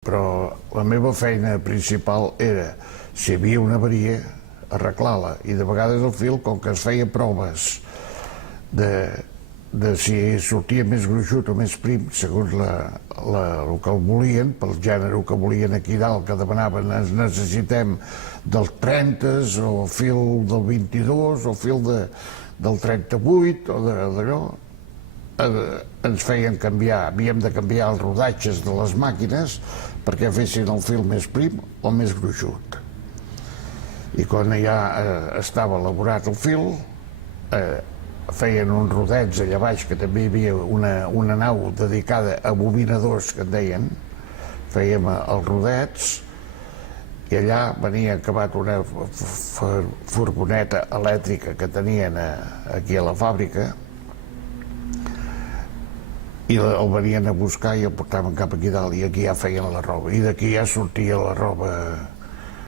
Però la meva feina principal era, si hi havia una avaria, arreglar-la. I de vegades el fil, com que es feia proves de si sortia més gruixut o més prim, segons el que el volien, pel gènere que volien aquí dalt, que demanaven, necessitem del 30 o fil del 22 o fil del 38 o d'allò, ens feien canviar, havíem de canviar els rodatges de les màquines perquè fessin el fil més prim o més gruixut. I quan ja estava elaborat el fil, feien uns rodets allà baix, que també hi havia una nau dedicada a bobinadors, que en deien, fèiem els rodets, i allà venia acabat una furgoneta elèctrica que tenien aquí a la fàbrica, i el venien a buscar i el portaven cap aquí dalt, i aquí ja feien la roba, i d'aquí ja sortia la roba